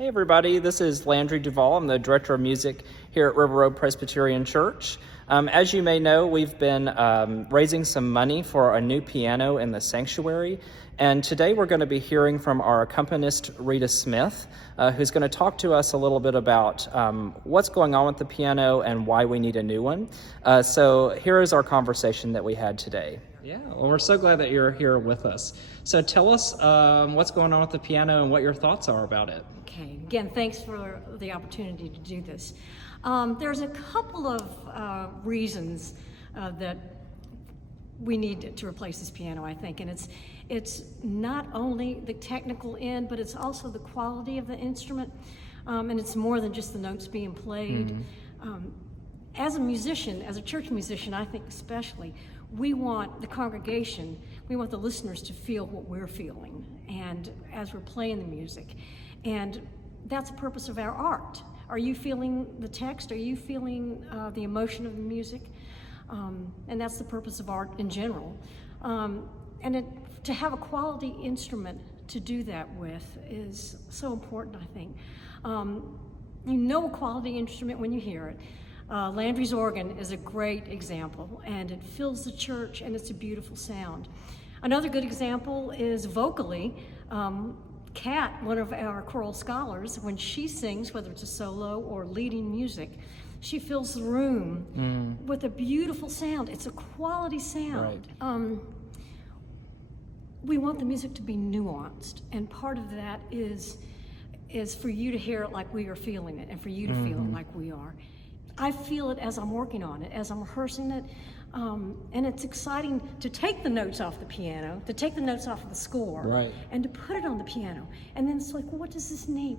Hey everybody, this is Landry Duvall. I'm the Director of Music here at River Road Presbyterian Church. As you may know, we've been raising some money for a new piano in the sanctuary, and today we're going to be hearing from our accompanist, Rita Smith, who's going to talk to us a little bit about what's going on with the piano and why we need a new one. So here is our conversation that we had today. Yeah, well, we're so glad that you're here with us. So tell us what's going on with the piano and what your thoughts are about it. Okay, again, thanks for the opportunity to do this. There's a couple of reasons that we need to replace this piano, I think, and it's not only the technical end, but it's also the quality of the instrument, and it's more than just the notes being played. As a musician, as a church musician, I think especially, we want the congregation, we want the listeners to feel what we're feeling, and as we're playing the music. And that's the purpose of our art. Are you feeling the text? Are you feeling the emotion of the music? And that's the purpose of art in general. To have a quality instrument to do that with is so important, I think. You know a quality instrument when you hear it. Landry's organ is a great example, and it fills the church, and it's a beautiful sound. Another good example is vocally. Kat, one of our choral scholars, when she sings, whether it's a solo or leading music, she fills the room with a beautiful sound. It's a quality sound. Right. We want the music to be nuanced, and part of that is for you to hear it like we are feeling it, and for you to feel it like we are. I feel it as I'm working on it, as I'm rehearsing it, and it's exciting to take the notes off the piano, to take the notes off of the score, right, and to put it on the piano. And then it's like, well, what does this need?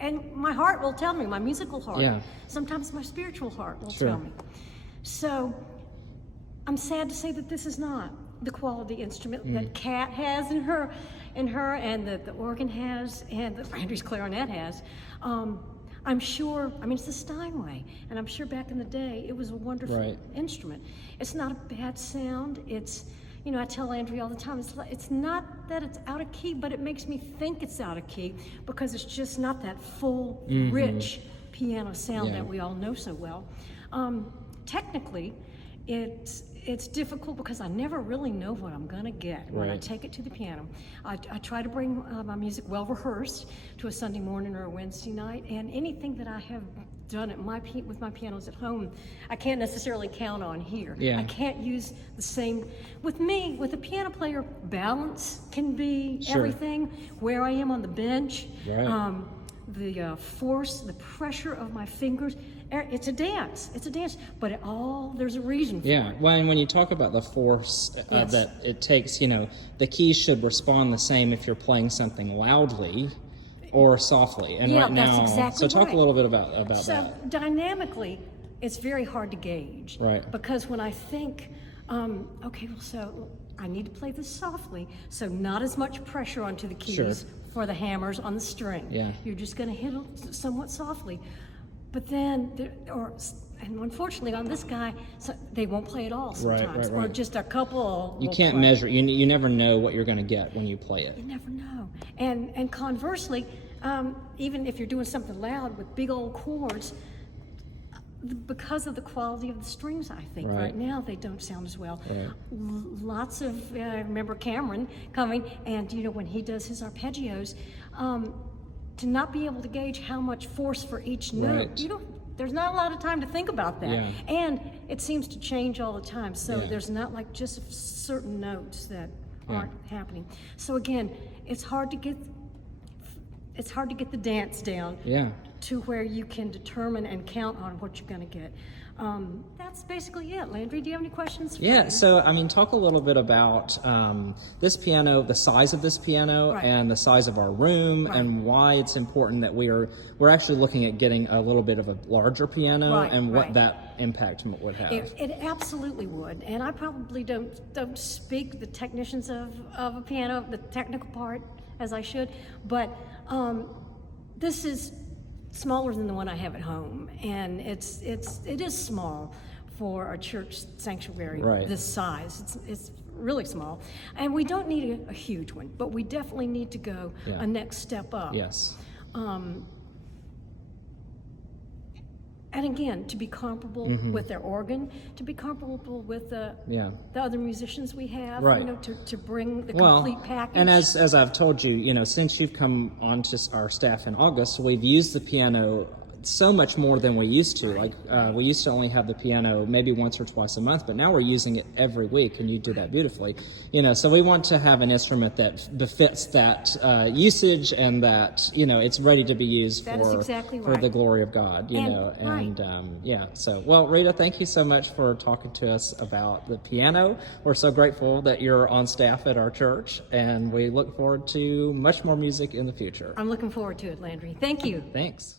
And my heart will tell me, my musical heart. Yeah. Sometimes my spiritual heart will tell me. So I'm sad to say that this is not the quality instrument that Kat has in her, and that the organ has, and that Landry's clarinet has. I'm sure, it's the Steinway, and I'm sure back in the day it was a wonderful instrument. It's not a bad sound. It's, I tell Landry all the time, it's not that it's out of key, but it makes me think it's out of key because it's just not that full, rich piano sound that we all know so well. Technically, it's difficult because I never really know what I'm gonna get when I take it to the piano. I try to bring my music well rehearsed to a Sunday morning or a Wednesday night, and anything that I have done with my pianos at home, I can't necessarily count on here. I can't use the same. With a piano player, balance can be everything. Where I am on the bench, the force, the pressure of my fingers. It's a dance, but there's a reason for it. Yeah, when you talk about the force that it takes, the keys should respond the same if you're playing something loudly or softly. And right now, that's exactly so talk a little bit about that. So dynamically, it's very hard to gauge. Right. Because when I think, so I need to play this softly, so not as much pressure onto the keys for the hammers on the string. Yeah. You're just going to hit it somewhat softly. But then, and unfortunately on this guy, they won't play it all sometimes, or just a couple. You can't measure. You never know what you're going to get when you play it. You never know. And conversely, even if you're doing something loud with big old chords, because of the quality of the strings, I think right now they don't sound as well. Lots of I remember Cameron coming, and when he does his arpeggios. To not be able to gauge how much force for each note, there's not a lot of time to think about that. Yeah. And it seems to change all the time, so there's not like just certain notes that aren't happening. So again, it's hard to get the dance down to where you can determine and count on what you're going to get. That's basically it. Landry, do you have any questions? So talk a little bit about this piano, the size of this piano, and the size of our room, and why it's important that we're actually looking at getting a little bit of a larger piano, and what that impact would have. It absolutely would, and I probably don't speak the technicians of a piano, the technical part, as I should, but this is smaller than the one I have at home, and it is small for a church sanctuary this size. It's really small, and we don't need a huge one, but we definitely need to go a next step up. Yes. And again, to be comparable with their organ, to be comparable with the other musicians we have, Right. you know, to bring the Well, complete package. and as I've told you, you know, since you've come onto our staff in August, we've used the piano so much more than we used to. Like we used to only have the piano maybe once or twice a month, but now we're using it every week, and you do that beautifully. You know, so we want to have an instrument that befits that usage, and that, you know, it's ready to be used That is exactly for right. the glory of God. You know, and so well, Rita, thank you so much for talking to us about the piano. We're so grateful that you're on staff at our church, and we look forward to much more music in the future. I'm looking forward to it, Landry. Thank you. Thanks.